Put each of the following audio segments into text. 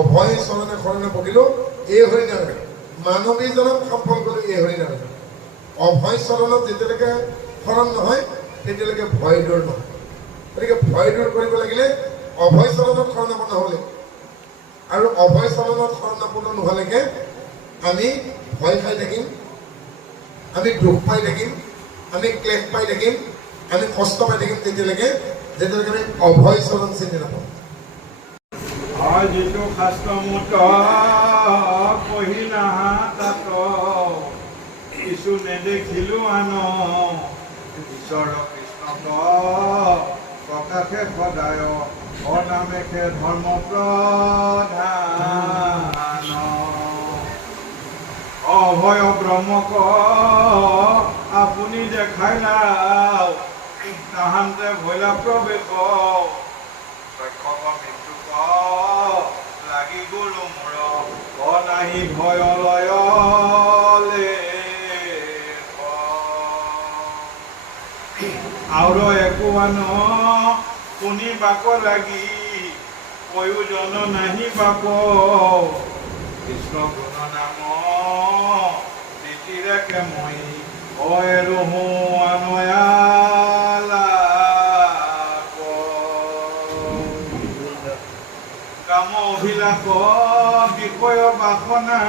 অভয় চৰণে শৰণে পড়িল এই হৰি নাম মানবী জনক সফল কৰলো এই হৰি নাম অভয় চৰণত যেতিয়ালৈকে শৰণ নহয় তেতিয়ালৈকে ভয় দূৰ নহয় গতিকে ভয় দূৰ কৰিব লাগিলে অভয় চৰণত শৰণাপন্ন হ'ব লাগিব আৰু অভয় চৰণত শৰণাপন্ন নোহোৱালৈকে আমি ভয় খাই থাকিম আমি দুখ পাই থাকিম আমি ক্লেশ পাই থাকিম আমি কষ্ট পাই থাকিম তেতিয়ালৈকে যেতিয়ালৈকে আমি অভয় চৰণ চিনি নাপাওঁ যিটো শাস্ত্ৰমত পঢ়িলা তাত কিছু নেদেখিলো আন ঈশ্বৰ কৃষ্ণক প্ৰকাশে সদায় অনামেষে ধৰ্ম প্ৰধান অভয় ব্ৰহ্মক আপুনি দেখাইলা তাহান্তে ভৈলা প্ৰৱেশ লাগি গলো মোৰ অনাহি ভয় লয়লে আৰু একোৱান শুনিবাক লাগি প্ৰয়োজন নাহি বাক কৃষ্ণ গুণ নাম প্ৰীতিৰেকে মই ৰহো আনয়ালা কাম অভিলাষ বিষয় বাসনা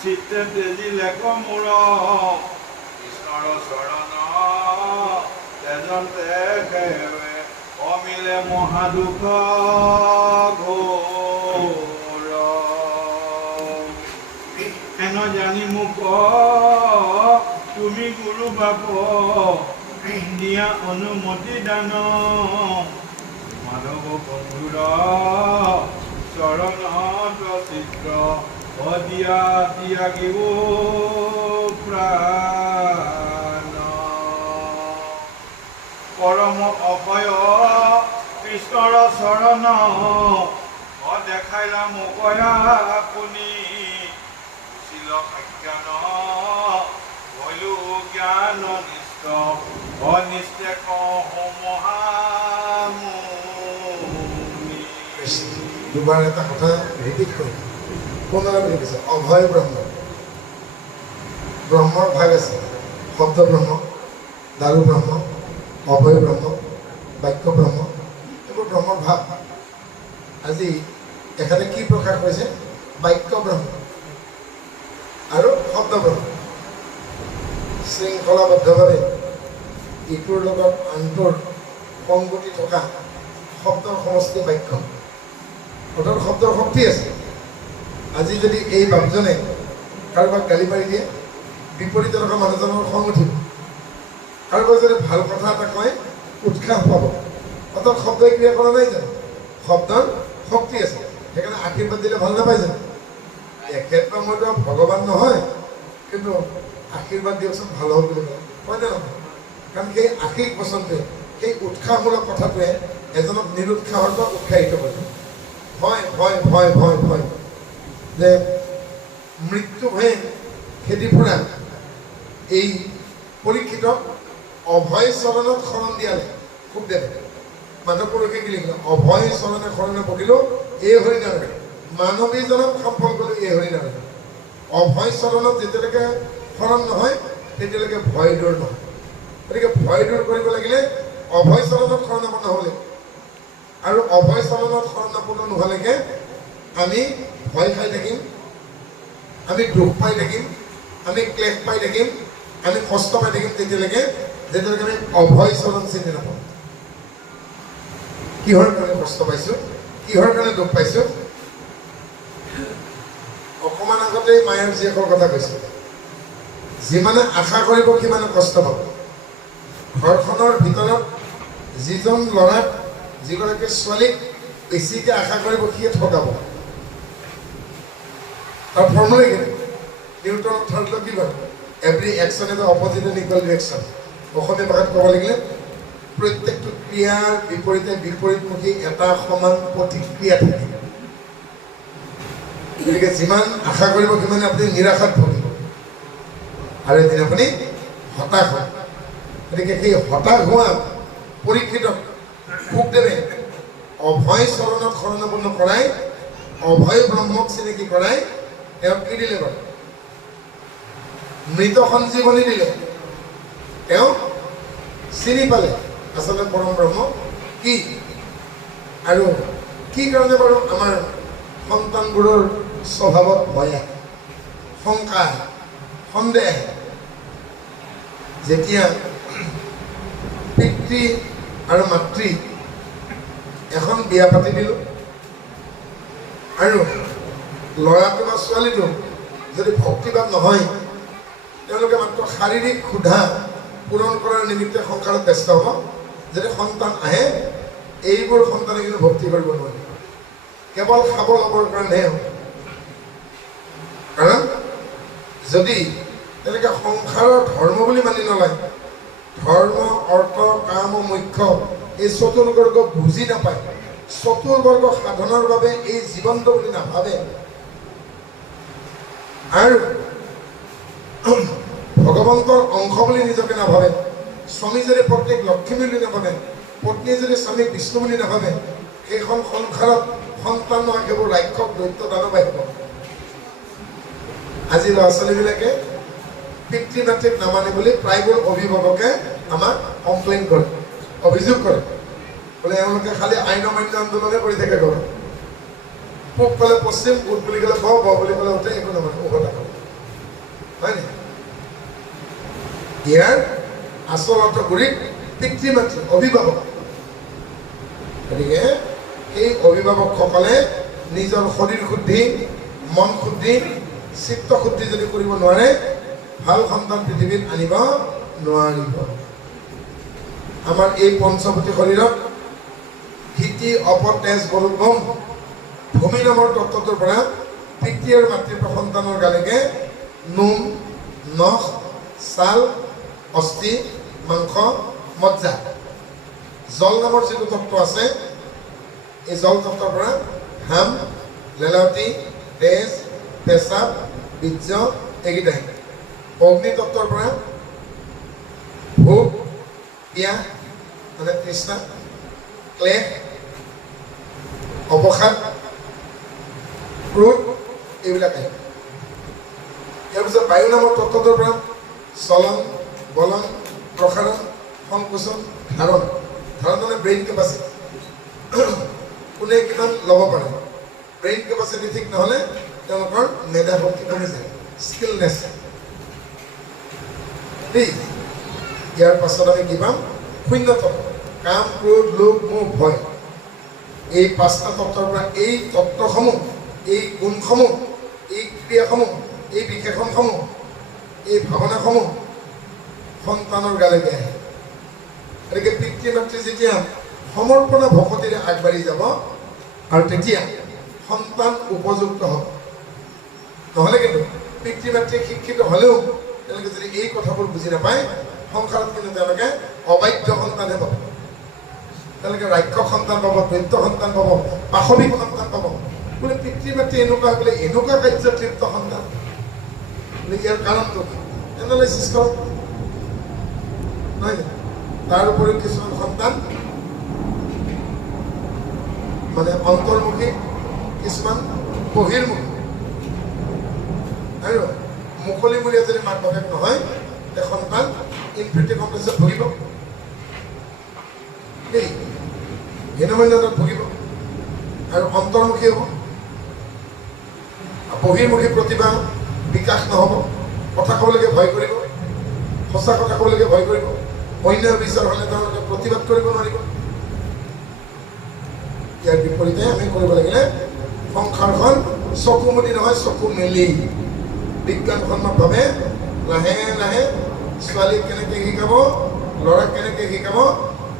চিত্তে তেজিলে কমূৰ কৃষ্ণৰ চৰণ তেজন দেখে অমিলে মহাদুখ ঘোৰ এন জানি মোক তুমি গুৰু বাপ দিয়া অনুমতি দান মাধৱ বন্ধুৰ চৰণত চিত্ৰ দিয়া ত্যাগিব প্ৰাণ পৰম অভয় কৃষ্ণৰ চৰণ দেখাইলা মোক আপুনি শিল সাজ্ঞান হলো জ্ঞান নিষ্ঠ অনিষ্টে কহো মহামুনি দুবাৰ এটা কথা ৰিপিট কৰিম পুনৰ লিখিছে অভয় ব্ৰহ্ম ব্ৰহ্মৰ ভাগ আছে শব্দ ব্ৰহ্ম দাৰু ব্ৰহ্ম অভয় ব্ৰহ্ম বাক্য ব্ৰহ্ম এইবোৰ ব্ৰহ্মৰ ভাগ আজি এখানে কি প্ৰকাশ হৈছে বাক্য ব্ৰহ্ম আৰু শব্দ ব্ৰহ্ম শৃংখলাবদ্ধভাৱে ইটোৰ লগত আনটোৰ সংগতি থকা শব্দৰ সমষ্টি বাক্য অৰ্থাৎ শব্দৰ শক্তি আছে আজি যদি এই বাপজনে কাৰোবাক গালি পাৰি দিয়ে বিপৰীতে থকা মানুহজনৰ খং উঠিব কাৰোবাক যদি ভাল কথা এটা কয় উৎসাহ পাব অৰ্থাৎ শব্দই ক্ৰিয়া কৰা নাই জানো শব্দৰ শক্তি আছে সেইকাৰণে আশীৰ্বাদ দিলে ভাল নাপায় জানো এক্ষেত্ৰত মইতো ভগৱান নহয় কিন্তু আশীৰ্বাদ দিয়কচোন ভাল হওক বুলি কয় নে নহয় কাৰণ সেই আশীষ বচনটোৱে সেই উৎসাহমূলক কথাটোৱে এজনক নিৰুৎসাহৰ পৰা উৎসাহিত কৰে ভয় ভয় ভয় ভয় ভয় যে মৃত্যু ভয়ে খেদি ফুৰা এই পৰীক্ষিতক অভয় চৰণত শৰণ দিয়ালে খুব দেৱে মাধৱ পুৰুষে কি লিখিলে অভয় চৰণে শৰণে পঢ়িল এই হৰি নাম মানৱী জনক সফল কৰিলো এই হৰি নাম অভয় চৰণত যেতিয়ালৈকে শৰণ নহয় তেতিয়ালৈকে ভয় দূৰ নহয় গতিকে ভয় দূৰ কৰিব লাগিলে অভয় চৰণত শৰণাপন্ন হ'ব লাগিব আৰু অভয় চৰণত শৰণাপন্ন নোহোৱালৈকে আমি ভয় খাই থাকিম আমি দুখ পাই থাকিম আমি ক্লেশ পাই থাকিম আমি কষ্ট পাই থাকিম তেতিয়ালৈকে যেতিয়ালৈকে আমি অভয় চৰণ চিনি নাপাওঁ কিহৰ কাৰণে কষ্ট পাইছোঁ কিহৰ কাৰণে দুখ পাইছোঁ অকণমান আগতেই মায়াৰ জীয়েকৰ কথা কৈছোঁ যিমানে আশা কৰিব সিমানে কষ্ট পাব ঘৰখনৰ ভিতৰত যিজন ল'ৰাক যিগৰাকী ছোৱালীক বেছিকৈ আশা কৰিব সিয়ে ঠগাব তাৰ ফৰ্মুলা কি নিউটনৰ থাৰ্ডত কি কয় every action is opposite and equal reaction Asomiya ভাষাত ক'ব লাগিলে প্ৰত্যেকটো ক্ৰিয়াৰ বিপৰীতে বিপৰীতমুখী এটা সমান প্ৰতিক্ৰিয়া থাকে গতিকে যিমান আশা কৰিব সিমানে আপুনি নিৰাশাত ভুগিব আৰু এদিন আপুনি হতাশ হয় গতিকে সেই হতাশ হোৱা পৰীক্ষিতক ভোগদেৱে অভয় চৰণত শৰণাপন্ন কৰাই অভয় ব্ৰহ্মক চিনাকি কৰাই তেওঁক কি দিলে বাৰু মৃত সঞ্জীৱনী দিলে তেওঁ চিনি পালে আচলতে পৰম ব্ৰহ্ম কি আৰু কি কাৰণে বাৰু আমাৰ সন্তানবোৰৰ স্বভাৱত ভয় আহে শংকা সন্দেহ আহে যেতিয়া পিতৃ আৰু মাতৃ এখন বিয়া পাতি দিলোঁ আৰু ল'ৰাটো বা ছোৱালীটো যদি ভক্তিবাদ নহয় তেওঁলোকে মাত্ৰ শাৰীৰিক ক্ষুধা পূৰণ কৰাৰ নিমিত্তে সংসাৰত ব্যস্ত হ'ব যদি সন্তান আহে এইবোৰ সন্তানে কিন্তু ভক্তি কৰিব নোৱাৰে কেৱল খাব ল'বৰ কাৰণেহে হ'ব কাৰণ যদি তেওঁলোকে সংসাৰৰ ধৰ্ম বুলি মানি নলয় ধৰ্ম অৰ্থ কাম মোক্ষ এই চতুৰ্বৰ্গ বুজি নাপায় চতুৰ্বৰ্গ সাধনৰ বাবে এই জীৱন্ত বুলি নাভাবে আৰু ভগৱন্তৰ অংশ বুলি নিজকে নাভাবে স্বামী যদি পত্নীক লক্ষ্মী বুলি নাভাবে পত্নীয়ে যদি স্বামীক বিষ্ণু বুলি নাভাবে সেইখন সংসাৰত সন্তান নহয় সেইবোৰ ৰাক্ষস দৈত্য দানৱ আহিব আজি ল'ৰা ছোৱালীবিলাকে পিতৃ মাতৃক নামানে বুলি প্ৰায়বোৰ অভিভাৱকে আমাক কমপ্লেইন কৰে অভিযোগ কৰে বোলে এওঁলোকে খালি আইন অমান্য আন্দোলনে কৰি থাকে ঘৰত পূব ক'লে পশ্চিম উঠ বুলি ক'লে ব বুলি ক'লে উঠে একো নামানে উভতা কৰে হয় নে ইয়াৰ আচল অৰ্থ গুৰিত পিতৃ মাতৃ অভিভাৱক গতিকে এই অভিভাৱকসকলে নিজৰ শৰীৰ শুদ্ধি মন শুদ্ধি চিত্ত শুদ্ধি যদি কৰিব নোৱাৰে ভাল সন্তান পৃথিৱীত আনিব নোৱাৰিব আমাৰ এই পঞ্চভূতি শৰীৰত হিতি অপ তেজ বলুভম ভূমি নামৰ তত্ত্বটোৰ পৰা পিতৃ আৰু মাতৃৰ সন্তানৰ গালৈকে নোম নখ ছাল অস্থি মাংস মজ্জা জল নামৰ যিটো তত্ত্ব আছে এই জল তত্ত্বৰ পৰা হাম লেলাৱতী তেজ পেচাব বীৰ্য এইকেইটাই অগ্নি তত্ত্বৰ পৰা ভোক পিয়াহ মানে তৃষ্ণা ক্লেশ অৱসাদ ক্ৰোধ এইবিলাক আহে ইয়াৰ পিছত বায়ু নামৰ তত্ত্বটোৰ পৰা চলন বলন প্ৰসাৰণ সংকোচন ধাৰণ মানে ব্ৰেইন কেপাচিটি কোনে কিমান ল'ব পাৰে ব্ৰেইন কেপাচিটি ঠিক নহ'লে তেওঁলোকৰ মেধা শক্তি কমি যায় স্কিলনেছ দেই ইয়াৰ পাছত আমি কি পাম শূন্য তত্ত্ব কাম ক্ৰোধ লোভ মোহ ভয় এই পাঁচটা তত্ত্বৰ পৰা এই তত্ত্বসমূহ এই গুণসমূহ এই ক্ৰিয়াসমূহ এই বিশেষণসমূহ এই ভাৱনাসমূহ সন্তানৰ গালৈকে আহে গতিকে পিতৃ মাতৃ যেতিয়া সমৰ্পণা ভকতিৰে আগবাঢ়ি যাব আৰু তেতিয়া সন্তান উপযুক্ত হ'ব নহ'লে কিন্তু পিতৃ মাতৃ শিক্ষিত হ'লেও তেওঁলোকে যদি এই কথাবোৰ বুজি নাপায় সংসাৰত কিন্তু তেওঁলোকে অবাধ্য সন্তানহে পাব তেওঁলোকে ৰাক্ষস সন্তান পাব দৈত্য সন্তান পাব পাশৱিক সন্তান পাব বোলে পিতৃ মাতৃ এনেকুৱা বোলে এনেকুৱা কাৰ্যত তৃপ্ত সন্তান বোলে ইয়াৰ কাৰণটো এনালাইচিছ কৰক নহয় তাৰ উপৰিও কিছুমান সন্তান মানে অন্তৰ্মুখী কিছুমান বহিৰ্মুখী আৰু মুকলিমূৰীয়া যদি মাক বাপেক নহয় তে সন্তান ইনফিনিটি কমপ্লেক্সত ভুগিব দেই হীনমন্যতাত ভুগিব আৰু অন্তৰ্মুখী হ'ব বহিৰ্মুখী প্ৰতিভা বিকাশ নহ'ব কথা ক'বলৈকে ভয় কৰিব সঁচা কথা ক'বলৈকে ভয় কৰিব অন্যৰ বিচাৰ হ'লে তেওঁলোকে প্ৰতিবাদ কৰিব নোৱাৰিব ইয়াৰ বিপৰীতে আমি কৰিব লাগিলে সংসাৰখন চকু মুদি নহয় চকু মেলি বিজ্ঞানসন্মতভাৱে লাহে লাহে ছোৱালীক কেনেকৈ শিকাব ল'ৰাক কেনেকৈ শিকাব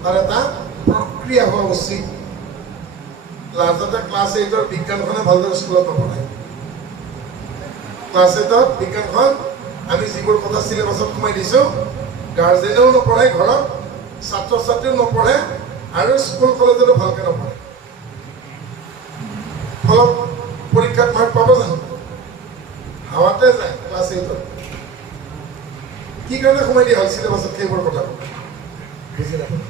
তাৰ এটা প্ৰক্ৰিয়া হোৱা উচিত লাজতে ক্লাছ 8ৰ বিজ্ঞানখনে ভালদৰে স্কুলত নপঢ়ায় ক্লাছ 8ত বিজ্ঞানখন আমি যিবোৰ কথা চিলেবাছত সোমাই দিছোঁ গাৰ্জেনেও নপঢ়ে ঘৰত ছাত্ৰ ছাত্ৰীও নপঢ়ে আৰু স্কুল কলেজতো ভালকৈ নপঢ়ে ফলত পৰীক্ষাত মাৰ্ক পাব জানো হাৱাতে যায় ক্লাছ 8ত কি কাৰণে সোমাই দিয়া হ'ল চিলেবাছত সেইবোৰ কথা বুজি নাপায়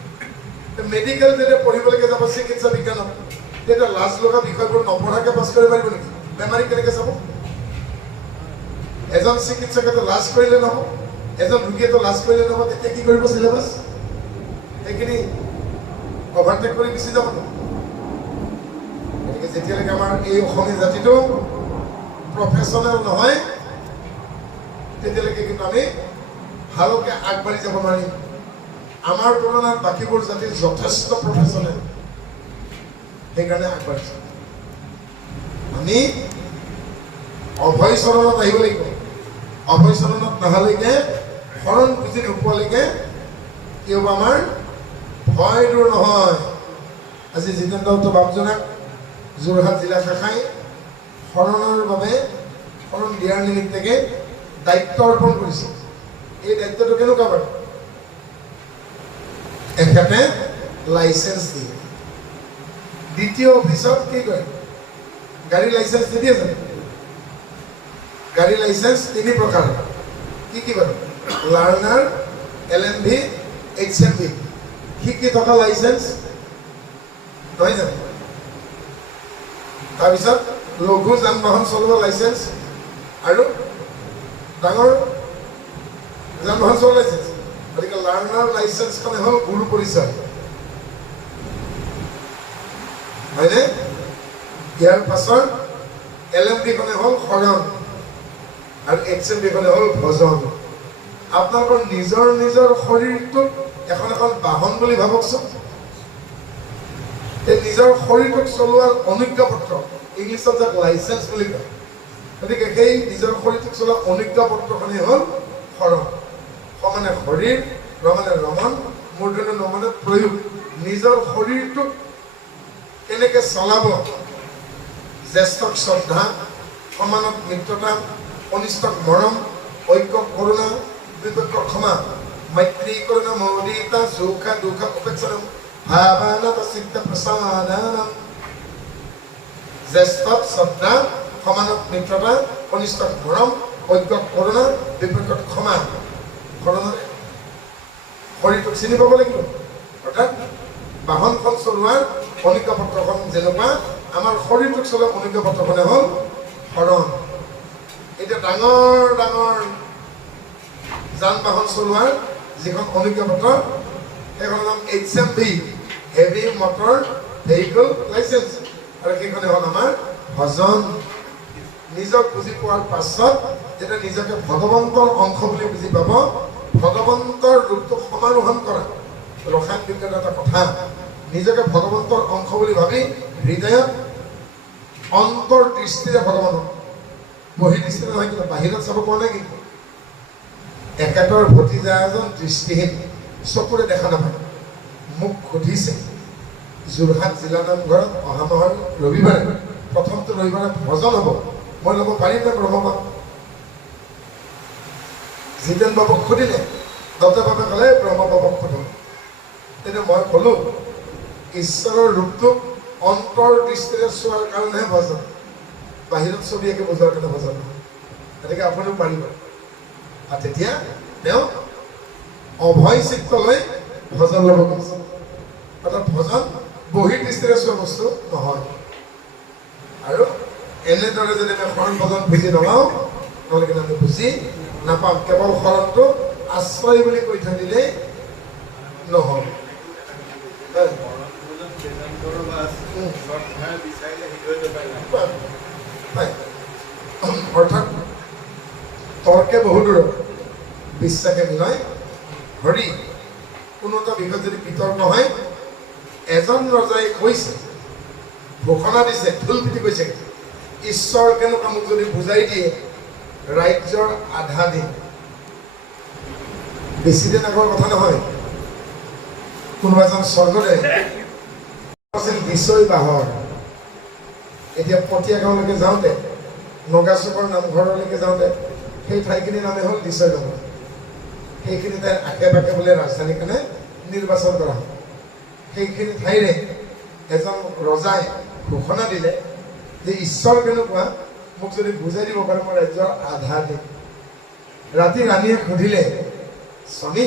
মেডিকেল যেতিয়া পঢ়িবলৈকে যাব চিকিৎসা বিজ্ঞানত তেতিয়া লাজ লগা বিষয়বোৰ নপঢ়াকে পাছ কৰিব পাৰিব নেকি? বেমাৰী কেনেকৈ চাব? এজন চিকিৎসকেতো লাজ কৰিলে নহ'ব, এজন ৰোগীয়েতো লাজ কৰিলে নহ'ব। তেতিয়া কি কৰিব? চিলেবাছ সেইখিনি অভাৰটেক কৰি গুচি যাব ন। গতিকে যেতিয়ালৈকে আমাৰ এই অসমীয়া জাতিটো প্ৰফেচনেল নহয়, তেতিয়ালৈকে কিন্তু আমি ভালকৈ আগবাঢ়ি যাব নোৱাৰিম। আমাৰ তুলনাত বাকীবোৰ জাতি যথেষ্ট প্ৰফেচনেল, সেইকাৰণে আগবাঢ়িছে। আমি অভয় চৰণত আহিব লাগিব। অভয় চৰণত নাহালৈকে, শৰণ বুজি নোপোৱালৈকে কি হ'ব? আমাৰ ভয় দূৰ নহয়। আজি জিতেন্দ্ৰ বাবজনাক যোৰহাট জিলা শাখাই শৰণৰ বাবে, শৰণ দিয়াৰ নিমিত্তেকে দায়িত্ব অৰ্পণ কৰিছে। এই দায়িত্বটো কেনেকুৱা বাৰু? এখেতে লাইচেন্স দিয়ে। দ্বিতীয় অফিচত কি কৰে? গাড়ী লাইচেন্স নিদিয়ে জানো? গাড়ী লাইচেন্স 3 প্ৰকাৰ। কি কি বাৰু? Learner, LMV, HMV। শিকি থকা লাইচেন্স নহয় জানো? তাৰপিছত লঘু যান বাহন চলোৱা লাইচেন্স আৰু ডাঙৰ যান বাহন চলোৱা লাইচেন্স। গতিকে লাৰ্ণাৰ লাইচেন্সখনে হ'ল গুৰু পৰিচয়, হয়নে? ইয়াৰ পাছত LMV খনে হ'ল শৰণ আৰু HMV খনে হ'ল ভজন। আপোনালোকৰ নিজৰ নিজৰ শৰীৰটোক এখন এখন বাহন বুলি ভাবকচোন। এই নিজৰ শৰীৰটোক চলোৱাৰ অনুজ্ঞাপত্ৰ, ইংলিছত যাক লাইচেন্স বুলি কয়। গতিকে সেই নিজৰ শৰীৰটোক চলোৱা অনুজ্ঞাপত্ৰখনেই হ'ল শৰণ। সমানে শৰীৰ, ৰমানে ৰমন, মূৰ্ধন্য নমনে প্ৰয়োগ। নিজৰ শৰীৰটোক কেনেকৈ চলাব? জ্যেষ্ঠক শ্ৰদ্ধা, সমানক মিত্ৰতা, কনিষ্ঠক মৰম, ঐক্যক কৰোণা, বিপক্ষক ক্ষমা, মৈত্ৰী কৰোণা, মৌদিতা, সুখা দুখা উপেক্ষণম, ভাৱানাত চিত্ত প্ৰসাদানম। জ্যেষ্ঠক শ্ৰদ্ধা, সমানক মিত্ৰতা, কনিষ্ঠক মৰম, ঐক্যক কৰোণা, বিপক্ষক ক্ষমা। শৰীৰটোক চিনি পাব লাগিব। অৰ্থাৎ বাহনখন চলোৱাৰ অনুজ্ঞাপত্ৰখন যেনেকুৱা, আমাৰ শৰীৰটোক চলোৱা অনুজ্ঞাপত্ৰখনে হ'ল শৰণ। এতিয়া ডাঙৰ ডাঙৰ যান বাহন চলোৱাৰ যিখন অনুজ্ঞাপত্ৰ, সেইখনৰ নাম HMV, heavy motor vehicle licence. আৰু সেইখনে হ'ল আমাৰ ভজন। নিজক বুজি পোৱাৰ পাছত যেতিয়া নিজকে ভগৱন্তৰ অংশ বুলি বুজি পাব, ভগৱন্তৰ ৰূপটোক সমাৰোহণ কৰা। ৰসায়ন বিজ্ঞানৰ এটা কথা, নিজকে ভগৱন্তৰ অংশ বুলি ভাবি হৃদয়ত অন্তৰ দৃষ্টিৰে ভগৱানক, বহি দৃষ্টিৰে নহয় কিন্তু, বাহিৰত চাব পৰা নাই কিন্তু। এখেতৰ ভতিজা এজন দৃষ্টিহীন, চকুৰে দেখা নাপায়। মোক সুধিছে যোৰহাট জিলা নামঘৰত অহা মাহৰ ৰবিবাৰে, প্ৰথমটো ৰবিবাৰে ভজন হ'ব, মই ল'ব পাৰিম নে ব্ৰহ্মবাদ? জিতেন বাবুক সুধিলে, দত্ত বাবুৱে ক'লে ব্ৰহ্মবাবুক সুধো। তেতিয়া মই ক'লোঁ, ঈশ্বৰৰ ৰূপটোক অন্তৰ দৃষ্টিৰে চোৱাৰ কাৰণেহে ভজন, বাহিৰত ছবি আঁকি বুজোৱাৰ কাৰণে ভজন নহয়। গতিকে আপুনিও পাৰিব। আৰু তেতিয়া তেওঁ অভয় চিত্ত লৈ ভজন ল'ব গৈছে। অৰ্থাৎ ভজন বহিৰ দৃষ্টিৰে চোৱা বস্তু নহয়। আৰু এনেদৰে যদি আমি শৰণ ভজন বুজি নলওঁ, নহ'লে কিন্তু আমি বুজি নাপাম। কেৱল শৰণটো আশ্ৰয় বুলি কৈ থৈ দিলেই নহ'ব। অৰ্থাৎ তৰ্কে বহুদূৰত, বিশ্বাসে মিলয় হৰি। কোনো এটা বিষয়ত যদি বিতৰ্ক হয়, এজন ৰজাই কৈছে, ঘোষণা দিছে, ঢোল পিটি কৈছে, ঈশ্বৰ কেনেকুৱা মোক যদি বুজাই দিয়ে, ৰাজ্যৰ আধা দিন। বেছিদিন আগৰ কথা নহয়। কোনোবা এজন স্বৰ্গদেৱ আছিল বিচৈ বাহৰ। এতিয়া পতীয়া গাঁৱলৈকে যাওঁতে, নগাচুকৰ নামঘৰলৈকে যাওঁতে, সেই ঠাইখিনিৰ নামে হ'ল দিচৈ বাহৰ। সেইখিনি ঠাইৰ আশে পাশে বোলে ৰাজধানীখনে নিৰ্বাচন কৰা হয়। সেইখিনি ঠাইৰে এজন ৰজাই ঘোষণা দিলে যে ঈশ্বৰ কেনেকুৱা মোক যদি বুজাই দিব পাৰে, মই ৰাজ্যৰ আধা দিম। ৰাতি ৰাণীয়ে সুধিলে, স্বামী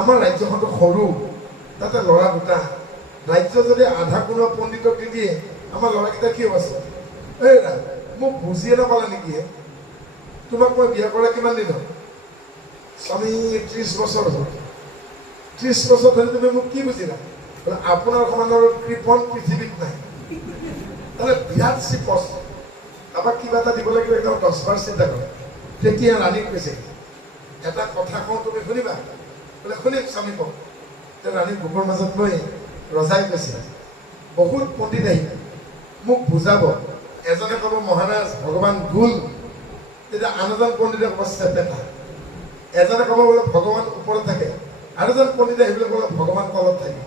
আমাৰ ৰাজ্যখনটো সৰু, তাতে ল'ৰা দুটা, ৰাজ্য যদি আধা কোনোবা পণ্ডিতক দি দিয়ে আমাৰ ল'ৰাকেইটা কি আছে এই মোক বুজিয়ে নাপালা নেকি তোমাক মই বিয়া কৰা কিমান দিন হ'ল স্বামী 30 বছৰ হ'ল 30 বছৰ ধৰি তুমি মোক কি বুজিলা আপোনাৰ সমানৰ কৃপণ পৃথিৱীত নাই তাহলে বিৰাট চিপচ কাৰোবাক কিবা এটা দিব লাগিব একদম 10বাৰ চিন্তা কৰে তেতিয়া ৰাণীক কৈছে এটা কথা কওঁ তুমি শুনিবা বোলে শুনিম স্বামী কওঁ ৰাণী বুকৰ মাজত লৈ ৰজাই কৈছে বহুত পণ্ডিত আহিব মোক বুজাব এজনে ক'ব মহাৰাজ ভগৱান গোল তেতিয়া আন এজন পণ্ডিতে ক'ব চেপেটা এজনে ক'ব বোলে ভগৱান ওপৰত থাকে আৰু এজন পণ্ডিতে আহিবলৈ ক'লে ভগৱান তলত থাকে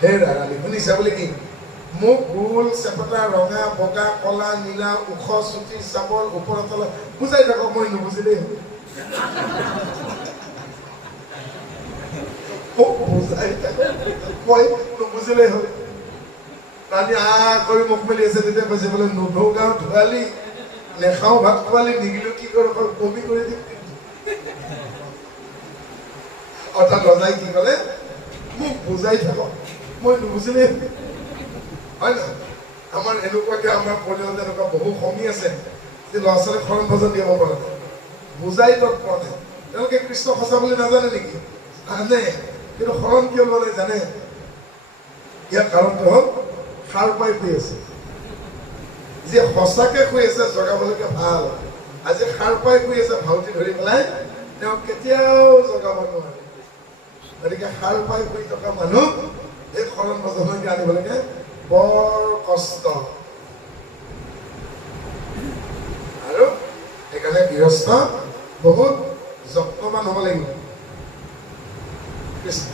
হে ৰাণী শুনিছা বুলি কি মোক গোল চেপেটা ৰঙা বগা কলা নীলা ওখ চুটি চাপৰ ওপৰত তলত বুজাই থাকক মই নুবুজিলেই বুজাই থাকক মই নুবুজিলেই হ'ল ৰাণী কৰি মুখ মেলি আছে তেতিয়া কৈছে বোলে নধৌ গাঁও ধোৱালি নেখাওঁ ভাত খোৱালি নিগিলেও কি কৰোঁ বমি কৰি দিম অৰ্থাৎ ৰজাই কি ক'লে মোক বুজাই থাকক মই নুবুজিলেই হয় নহয় আমাৰ এনেকুৱাকে আমাৰ পৰিয়ালত এনেকুৱা বহু সমী আছে যে ল'ৰা ছোৱালীক শৰণ ভজন দিব পৰা নাই বুজাই তত পোৱা নাই তেওঁলোকে কৃষ্ণ সঁচা বুলি নাজানে নেকি জানে কিন্তু শৰণ কিয় লোৱা নাই জানে ইয়াৰ কাৰণটো হ'ল সাৰ পাই শুই আছে যে সঁচাকে শুই আছে জগাবলৈকে ভাল আজি সাৰ পাই শুই আছে ভাউটি ধৰি পেলাই তেওঁ কেতিয়াও জগাব নোৱাৰে গতিকে সাৰ পাই শুই থকা মানুহ এই শৰণ ভজনলৈকে আনিবলৈকে বৰ কষ্ট আৰু সেইকাৰণে গৃহস্থ বহুত যত্নৱান হ'ব লাগিব কৃষ্ণ